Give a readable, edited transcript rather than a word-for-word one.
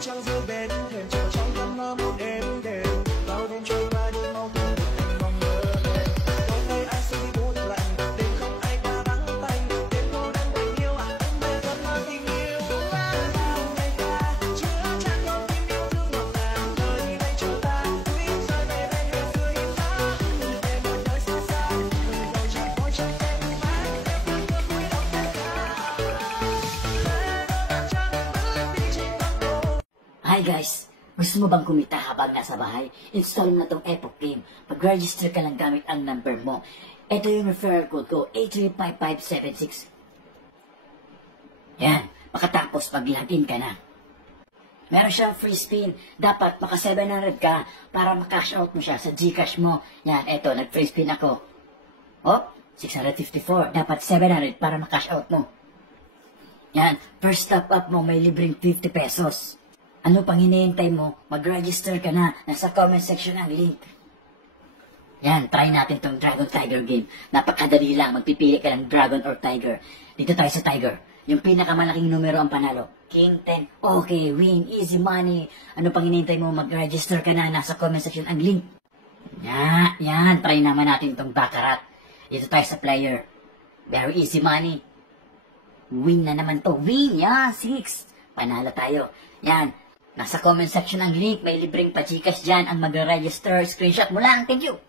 Trăng rơi bên thềm chờ trong cơn mơ một đêm đêm, bao đêm trôi qua đi mau thôi anh mong nhớ em. Có ngày anh sẽ đi buốt lạnh, đêm không ai qua vắng tay, đêm cô đơn tình yêu anh về cơn mơ tình yêu. Bao ngày qua chứa chan trong tim yêu thương ngọt ngào, nơi đây chờ ta quý rơi về bên ngày xưa hiếm hoi, về một nơi xa xa, người đầu chỉ có trong em mãi em vẫn luôn vui lòng tất cả. Hi guys! Gusto mo bang kumita habang nasa bahay? Install mo na tong Epoch Game. Mag-register ka lang gamit ang number mo. Ito yung referral code ko, 835576. Yan, makatapos pag-login ka na. Meron siyang free spin. Dapat maka 700 ka para makash out mo siya sa Gcash mo. Yan, eto, nag-free spin ako. Oh, 654. Dapat 700 para makash out mo. Yan, first top up mo may libreng 50 pesos. Ano pang hinihintay mo? Mag-register ka na. Nasa comment section ang link. Yan, try natin tong Dragon Tiger game. Napakadali lang. Magpipili ka ng Dragon or Tiger. Dito tayo sa Tiger. Yung pinakamalaking numero ang panalo. King 10. Okay, win. Easy money. Ano pang hinihintay mo? Mag-register ka na. Nasa comment section ang link. Yan. Try naman natin tong Baccarat. Dito tayo sa player. Very easy money. Win na naman to. Win. Yan, 6. Panalo tayo. Yan. Nasa comment section ang link, may libreng pa-Gcash dyan ang mag-register. Screenshot mo lang. Thank you!